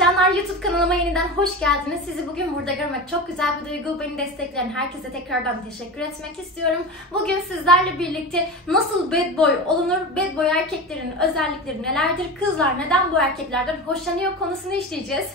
Canlar, YouTube kanalıma yeniden hoş geldiniz. Sizi bugün burada görmek çok güzel bir duygu. Beni destekleyen herkese tekrardan teşekkür etmek istiyorum. Bugün sizlerle birlikte nasıl bad boy olunur, bad boy erkeklerin özellikleri nelerdir, kızlar neden bu erkeklerden hoşlanıyor konusunu işleyeceğiz.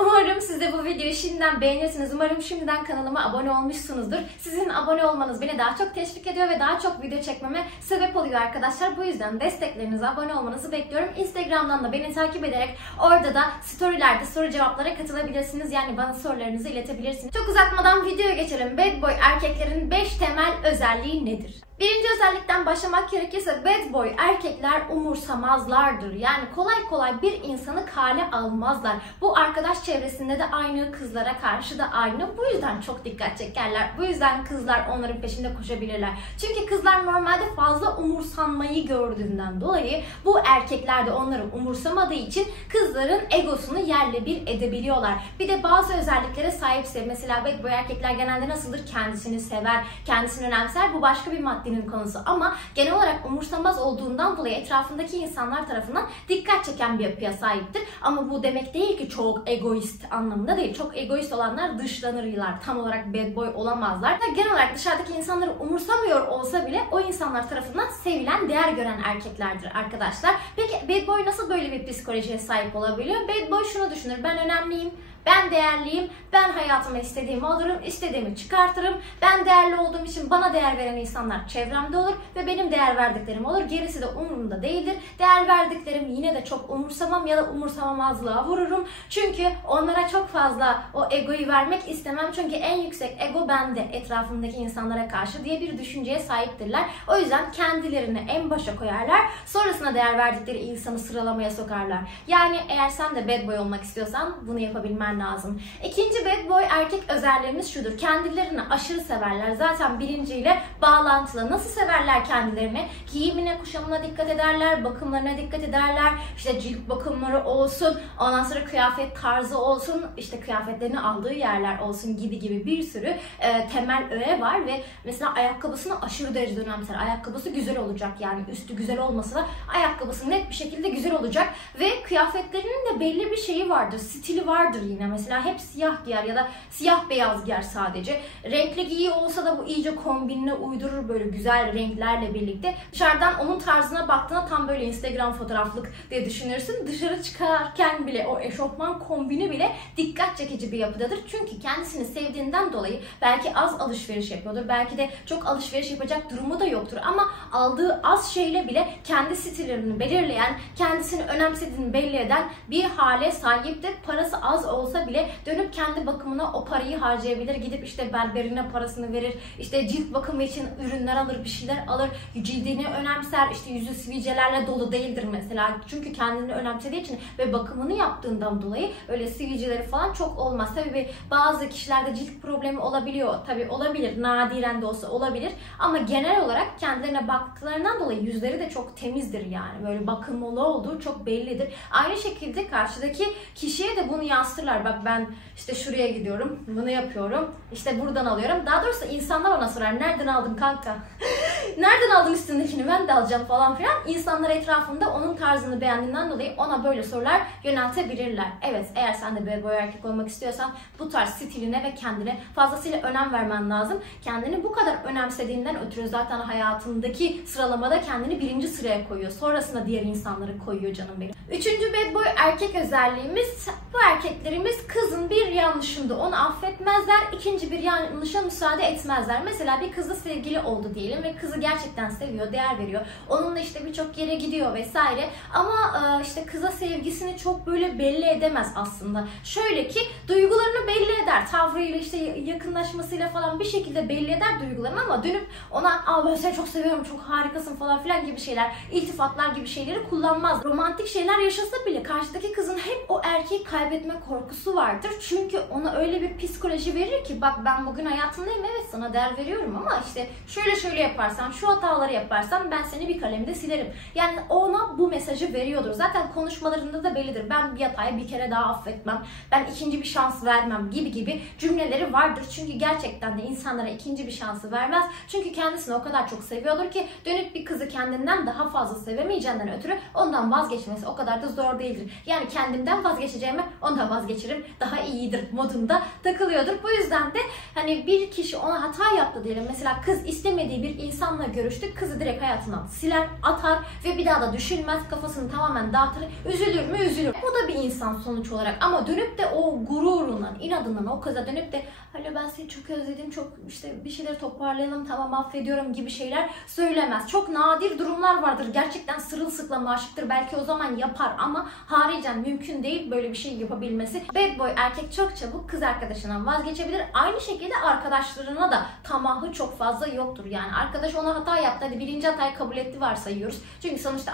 Umarım siz de bu videoyu şimdiden beğenirsiniz. Umarım şimdiden kanalıma abone olmuşsunuzdur. Sizin abone olmanız beni daha çok teşvik ediyor ve daha çok video çekmeme sebep oluyor arkadaşlar. Bu yüzden desteklerinizi, abone olmanızı bekliyorum. Instagram'dan da beni takip ederek orada da storylerde soru cevaplara katılabilirsiniz. Yani bana sorularınızı iletebilirsiniz. Çok uzatmadan videoya geçelim. Bad boy erkeklerin 5 temel özelliği nedir? Birinci özellikten başlamak gerekirse bad boy erkekler umursamazlardır. Yani kolay kolay bir insanı kale almazlar. Bu arkadaş çevresinde de aynı, kızlara karşı da aynı. Bu yüzden çok dikkat çekerler. Bu yüzden kızlar onların peşinde koşabilirler. Çünkü kızlar normalde fazla umursanmayı gördüğünden dolayı bu erkekler de onları umursamadığı için kızların egosunu yerle bir edebiliyorlar. Bir de bazı özelliklere sahipse, mesela bad boy erkekler genelde nasıldır? Kendisini sever, kendisini önemser. Bu başka bir maddenin konusu ama genel olarak umursamaz olduğundan dolayı etrafındaki insanlar tarafından dikkat çeken bir yapıya sahiptir. Ama bu demek değil ki çok egoist anlamında değil. Çok egoist olanlar dışlanırlar. Tam olarak bad boy olamazlar. Genel olarak dışarıdaki insanları umursamıyor olsa bile o insanlar tarafından sevilen, değer gören erkeklerdir arkadaşlar. Peki bad boy nasıl böyle bir psikolojiye sahip olabiliyor? Bad boy şunu düşünür: ben önemliyim, ben değerliyim, ben hayatıma istediğimi alırım, istediğimi çıkartırım. Ben değerli olduğum için bana değer veren insanlar çevremde olur ve benim değer verdiklerim olur. Gerisi de umurumda değildir. Değer verdiklerim yine de çok umursamam ya da umursamamazlığa vururum. Çünkü onlara çok fazla o egoyu vermek istemem. Çünkü en yüksek ego bende, etrafımdaki insanlara karşı diye bir düşünceye sahiptirler. O yüzden kendilerini en başa koyarlar. Sonrasında değer verdikleri insanı sıralamaya sokarlar. Yani eğer sen de bad boy olmak istiyorsan bunu yapabilmen lazım. İkinci bad boy erkek özelliğimiz şudur: kendilerini aşırı severler. Zaten birinciyle bağlantılı. Nasıl severler kendilerini? Giyimine, kuşamına dikkat ederler, bakımlarına dikkat ederler. İşte cilt bakımları olsun, ondan sonra kıyafet tarzı olsun, işte kıyafetlerini aldığı yerler olsun gibi bir sürü temel öğe var ve mesela ayakkabısını aşırı derecede önemser. Ayakkabısı güzel olacak, yani üstü güzel olmasa da ayakkabısı net bir şekilde güzel olacak ve kıyafetlerinin de belli bir şeyi vardır, stili vardır yine. Mesela hep siyah giyer ya da siyah beyaz giyer sadece. Renkli giyiyor olsa da bu iyice kombinine uydurur böyle güzel renklerle birlikte. Dışarıdan onun tarzına baktığında tam böyle Instagram fotoğraflık diye düşünürsün. Dışarı çıkarken bile o eşofman kombini bile dikkat çekici bir yapıdadır. Çünkü kendisini sevdiğinden dolayı belki az alışveriş yapıyordur. Belki de çok alışveriş yapacak durumu da yoktur. Ama aldığı az şeyle bile kendi stillerini belirleyen, kendisini önemsediğini belli eden bir hale sahiptir. Parası az olsa bile dönüp kendi bakımına o parayı harcayabilir. Gidip işte berberine parasını verir. İşte cilt bakımı için ürünler alır, bir şeyler alır. Cildini önemser. İşte yüzü sivilcelerle dolu değildir mesela. Çünkü kendini önemsediği için ve bakımını yaptığından dolayı öyle sivilceleri falan çok olmaz. Tabii bazı kişilerde cilt problemi olabiliyor. Tabii olabilir. Nadiren de olsa olabilir. Ama genel olarak kendilerine baktıklarından dolayı yüzleri de çok temizdir yani. Böyle bakımlı olduğu çok bellidir. Aynı şekilde karşıdaki kişiye de bunu yansıtırlar. Bak ben işte şuraya gidiyorum, bunu yapıyorum, işte buradan alıyorum. Daha doğrusu insanlar ona sorar: nereden aldın kanka? Nereden aldın üstündekini, ben de alacağım falan filan. İnsanlar etrafında onun tarzını beğendiğinden dolayı ona böyle sorular yöneltebilirler. Evet, eğer sen de bad boy erkek olmak istiyorsan bu tarz stiline ve kendine fazlasıyla önem vermen lazım. Kendini bu kadar önemsediğinden ötürü zaten hayatındaki sıralamada kendini birinci sıraya koyuyor. Sonrasında diğer insanları koyuyor canım benim. Üçüncü bad boy erkek özelliğimiz: bu erkeklerimiz kızın bir yanlışında onu affetmezler, ikinci bir yanlışa müsaade etmezler. Mesela bir kızla sevgili oldu diyelim ve kızı gerçekten seviyor, değer veriyor. Onunla işte birçok yere gidiyor vesaire. Ama işte kıza sevgisini çok böyle belli edemez aslında. Şöyle ki duygularını belli eder. Tavrıyla, işte yakınlaşmasıyla falan bir şekilde belli eder duygularını ama dönüp ona ben seni çok seviyorum, çok harikasın falan filan gibi şeyler, iltifatlar gibi şeyleri kullanmaz. Romantik şeyler yaşasa bile karşıdaki kızın hep o erkeği kaybetme korkusu vardır. Çünkü ona öyle bir psikoloji verir ki bak ben bugün hayatındayım, evet sana değer veriyorum ama işte şöyle yaparsan, şu hataları yaparsan ben seni bir kalemde silerim. Yani ona bu mesajı veriyordur. Zaten konuşmalarında da bellidir. Ben bir hatayı bir kere daha affetmem, ben ikinci bir şans vermem gibi cümleleri vardır. Çünkü gerçekten de insanlara ikinci bir şansı vermez. Çünkü kendisini o kadar çok seviyordur ki dönüp bir kızı kendinden daha fazla sevemeyeceğinden ötürü ondan vazgeçmesi o kadar da zor değildir. Yani kendimden vazgeçmem vazgeçeceğime ondan vazgeçerim. Daha iyidir modunda takılıyordur. Bu yüzden de hani bir kişi ona hata yaptı diyelim. Mesela kız istemediği bir insanla görüştük. Kızı direkt hayatından siler, atar ve bir daha da düşünmez. Kafasını tamamen dağıtır. Üzülür mü? Üzülür. Bu da bir insan sonuç olarak. Ama dönüp de o gururundan, inadından o kıza dönüp de hani ben seni çok özledim, çok işte bir şeyleri toparlayalım, tamam affediyorum gibi şeyler söylemez. Çok nadir durumlar vardır. Gerçekten sırılsıklam aşıktır. Belki o zaman yapar ama haricen mümkün değil böyle bir şey yapabilmesi. Bad boy erkek çok çabuk kız arkadaşından vazgeçebilir. Aynı şekilde arkadaşlarına da tamahı çok fazla yoktur. Yani arkadaş ona hata yaptı. Hadi birinci hatayı kabul etti varsayıyoruz. Çünkü sonuçta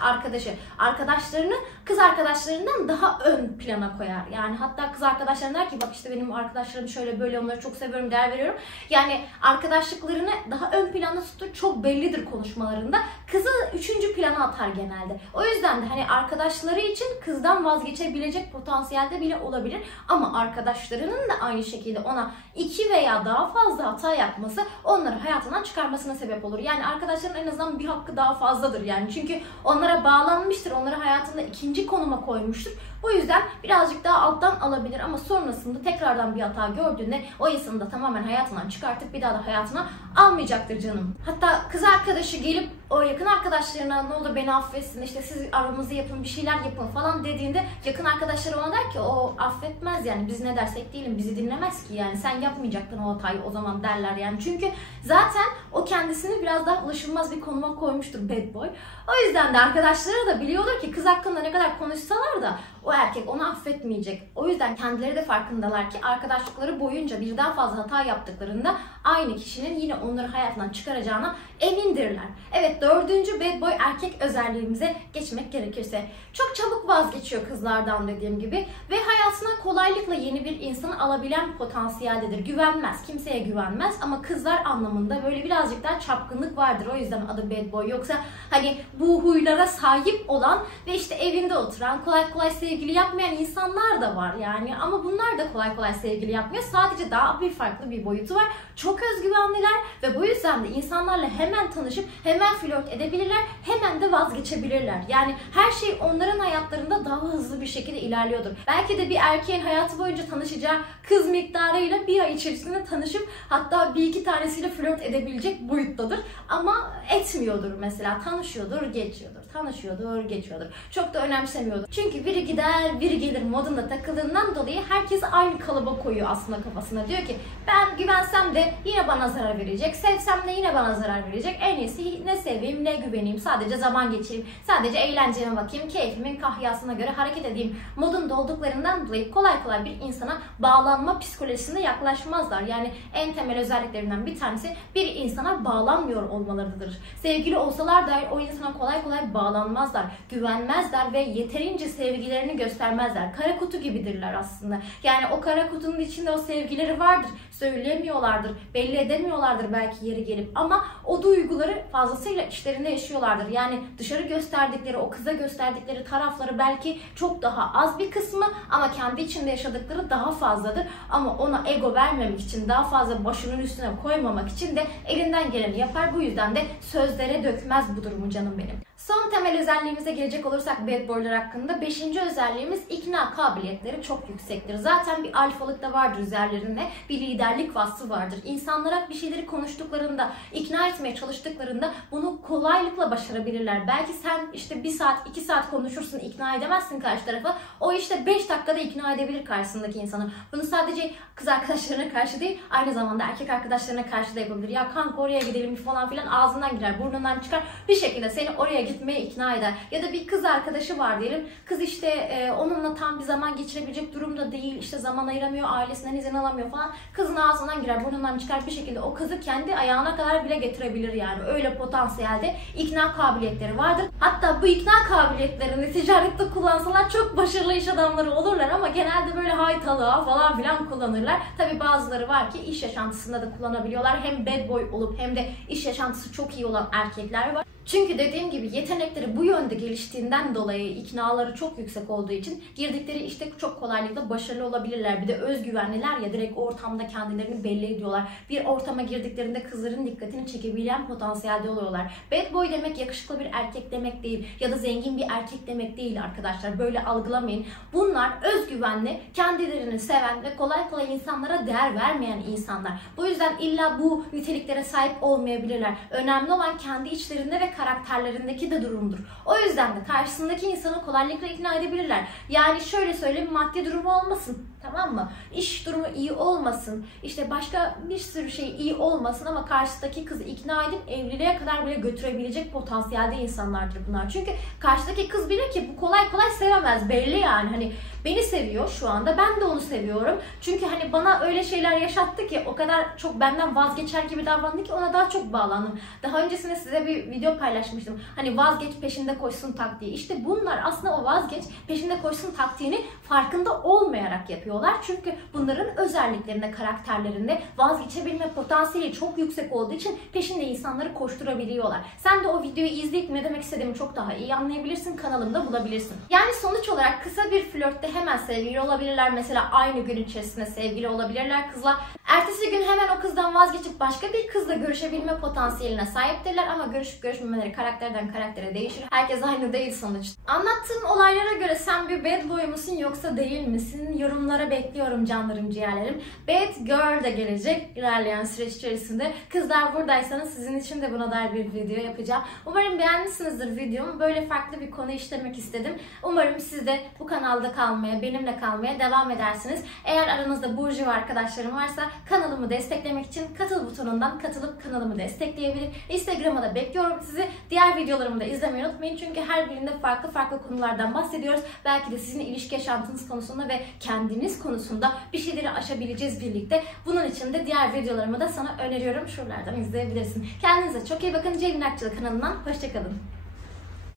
arkadaşlarını kız arkadaşlarından daha ön plana koyar. Yani hatta kız arkadaşlarına der ki bak işte benim arkadaşlarım şöyle böyle, onları çok seviyorum, değer veriyorum. Yani arkadaşlıklarını daha ön planda tuttuğu çok bellidir konuşmalarında. Kızı üçüncü plana atar genelde. O yüzden de hani arkadaşları için kızdan vazgeçebilecek potansiyelde bile olabilir. Ama arkadaşlarının da aynı şekilde ona 2 veya daha fazla hata yapması onları hayatından çıkarmasına sebep olur. Yani arkadaşların en azından bir hakkı daha fazladır yani. Çünkü onlara bağlanmıştır, onları hayatında ikinci konuma koymuştur. Bu yüzden birazcık daha alttan alabilir ama sonrasında tekrardan bir hata gördüğünde o insanı da tamamen hayatından çıkartıp bir daha da hayatına almayacaktır canım. Hatta kız arkadaşı gelip o yakın arkadaşlarına ne olur beni affetsin, işte siz aramızı yapın, bir şeyler yapın falan dediğinde yakın arkadaşları ona der ki o affetmez yani, biz ne dersek diyelim, bizi dinlemez ki yani, sen yapmayacaktın o hatayı o zaman derler yani. Çünkü zaten o kendisini biraz daha ulaşılmaz bir konuma koymuştur bad boy. O yüzden de arkadaşları da biliyorlar ki kız hakkında ne kadar konuşsalar da o erkek onu affetmeyecek. O yüzden kendileri de farkındalar ki arkadaşlıkları boyunca birden fazla hata yaptıklarında aynı kişinin yine onları hayatından çıkaracağına emindirler. Evet, dördüncü bad boy erkek özelliğimize geçmek gerekirse çok çabuk vazgeçiyor kızlardan dediğim gibi ve hayatına kolaylıkla yeni bir insanı alabilen potansiyeldedir. Güvenmez, kimseye güvenmez ama kızlar anlamında böyle birazcık daha çapkınlık vardır. O yüzden adı bad boy. Yoksa hani bu huylara sahip olan ve işte evinde oturan, kolay kolay sevgili yapmayan insanlar da var yani. Ama bunlar da kolay kolay sevgili yapmıyor. Sadece daha bir farklı bir boyutu var. Çok özgüvenliler ve bu yüzden de insanlarla hemen tanışıp hemen flört edebilirler, hemen de vazgeçebilirler. Yani her şey onların hayatlarında daha hızlı bir şekilde ilerliyordur. Belki de bir erkeğin hayatı boyunca tanışacağı kız miktarıyla bir ay içerisinde tanışıp hatta bir iki tanesiyle flört edebilecek boyuttadır. Ama etmiyordur mesela. Tanışıyordur, geçiyordur. Tanışıyordur, geçiyordur. Çok da önemsemiyordur. Çünkü biri gider, biri gelir modunda takıldığından dolayı herkes aynı kalıba koyuyor aslında kafasına. Diyor ki ben güvensem de yine bana zarar verecek, sevsem de yine bana zarar verecek. En iyisi ne seveyim ne güveneyim, sadece zaman geçireyim, sadece eğlenceme bakayım, keyfimin kahyasına göre hareket edeyim modunda olduklarından dolayı kolay kolay bir insana bağlanma psikolojisinde yaklaşmazlar. Yani en temel özelliklerinden bir tanesi bir insana bağlanmıyor olmalarıdır. Sevgili olsalar dahi o insana kolay kolay bağlanmazlar, güvenmezler ve yeterince sevgilerini göstermezler. Kara kutu gibidirler aslında. Yani o kara kutunun içinde o sevgileri vardır, söylemiyorlardır, belli edemiyorlardır belki yeri gelip ama o duyguları fazlasıyla içlerinde yaşıyorlardır. Yani dışarı gösterdikleri, o kıza gösterdikleri tarafları belki çok daha az bir kısmı ama kendi içinde yaşadıkları daha fazladır. Ama ona ego vermemek için, daha fazla başının üstüne koymamak için de elinden geleni yapar. Bu yüzden de sözlere dökmez bu durumu canım benim. Son temel özelliğimize gelecek olursak bad boylar hakkında 5. özelliğimiz ikna kabiliyetleri çok yüksektir. Zaten bir alfalık da vardır üzerlerinde, bir liderlik vasfı vardır. İnsanlara bir şeyleri konuştuklarında, ikna etmeye çalıştıklarında bunu kolaylıkla başarabilirler. Belki sen işte 1 saat, 2 saat konuşursun, ikna edemezsin karşı tarafa. O işte 5 dakikada ikna edebilir karşısındaki insanı. Bunu sadece kız arkadaşlarına karşı değil, aynı zamanda erkek arkadaşlarına karşı da yapabilir. Ya kanka oraya gidelim falan filan, ağzından girer, burnundan çıkar, bir şekilde seni oraya gitmeye ikna eder. Ya da bir kız arkadaşı var diyelim. Kız işte onunla tam bir zaman geçirebilecek durumda değil. İşte zaman ayıramıyor, ailesinden izin alamıyor falan. Kızın ağzından girer, burnundan çıkar, bir şekilde o kızı kendi ayağına kadar bile getirebilir yani. Öyle potansiyelde ikna kabiliyetleri vardır. Hatta bu ikna kabiliyetlerini ticarette kullansalar çok başarılı iş adamları olurlar ama genelde böyle haytalığa falan filan kullanırlar. Tabi bazıları var ki iş yaşantısında da kullanabiliyorlar. Hem bad boy olup hem de iş yaşantısı çok iyi olan erkekler var. Çünkü dediğim gibi yetenekleri bu yönde geliştiğinden dolayı, iknaları çok yüksek olduğu için girdikleri işte çok kolaylıkla başarılı olabilirler. Bir de özgüvenliler ya, direkt ortamda kendilerini belli ediyorlar. Bir ortama girdiklerinde kızların dikkatini çekebilen potansiyelde oluyorlar. Bad boy demek yakışıklı bir erkek demek değil ya da zengin bir erkek demek değil arkadaşlar. Böyle algılamayın. Bunlar özgüvenli, kendilerini seven ve kolay kolay insanlara değer vermeyen insanlar. Bu yüzden illa bu niteliklere sahip olmayabilirler. Önemli olan kendi içlerinde ve karakterlerindeki de durumdur. O yüzden de karşısındaki insanı kolaylıkla ikna edebilirler. Yani şöyle söyleyeyim, maddi durumu olmasın, tamam mı? İş durumu iyi olmasın, işte başka bir sürü şey iyi olmasın ama karşıdaki kızı ikna edip evliliğe kadar bile götürebilecek potansiyelde insanlardır bunlar. Çünkü karşıdaki kız bilir ki bu kolay kolay sevemez, belli yani. Hani beni seviyor şu anda, ben de onu seviyorum. Çünkü hani bana öyle şeyler yaşattı ki, o kadar çok benden vazgeçer gibi davrandı ki ona daha çok bağlandım. Daha öncesinde size bir video paylaşmıştım. Hani vazgeç peşinde koşsun taktiği. İşte bunlar aslında o vazgeç peşinde koşsun taktiğini farkında olmayarak yapıyorlar. Çünkü bunların özelliklerinde, karakterlerinde vazgeçebilme potansiyeli çok yüksek olduğu için peşinde insanları koşturabiliyorlar. Sen de o videoyu izleyip ne demek istediğimi çok daha iyi anlayabilirsin. Kanalımda bulabilirsin. Yani sonuç olarak kısa bir flörtte hemen sevgili olabilirler. Mesela aynı gün içerisinde sevgili olabilirler kızla. Ertesi gün hemen o kızdan vazgeçip başka bir kızla görüşebilme potansiyeline sahiptirler ama görüşüp görüşmemeleri karakterden karaktere değişir. Herkes aynı değil sonuçta. Anlattığım olaylara göre sen bir bad boy musun yoksa değil misin? Yorumlara bekliyorum canlarım, ciğerlerim. Bad girl de gelecek ilerleyen süreç içerisinde. Kızlar buradaysanız sizin için de buna dair bir video yapacağım. Umarım beğenmişsinizdir videomu. Böyle farklı bir konu işlemek istedim. Umarım siz de bu kanalda kalmaya, benimle kalmaya devam edersiniz. Eğer aranızda burcu arkadaşlarım varsa kanalımı desteklemek için katıl butonundan katılıp kanalımı destekleyebilir. Instagram'a da bekliyorum sizi. Diğer videolarımı da izlemeyi unutmayın. Çünkü her birinde farklı farklı konulardan bahsediyoruz. Belki de sizin ilişki yaşantınız konusunda ve kendiniz konusunda bir şeyleri aşabileceğiz birlikte. Bunun için de diğer videolarımı da sana öneriyorum. Şuralardan izleyebilirsin. Kendinize çok iyi bakın. Ceylin Akçalı kanalından hoşçakalın.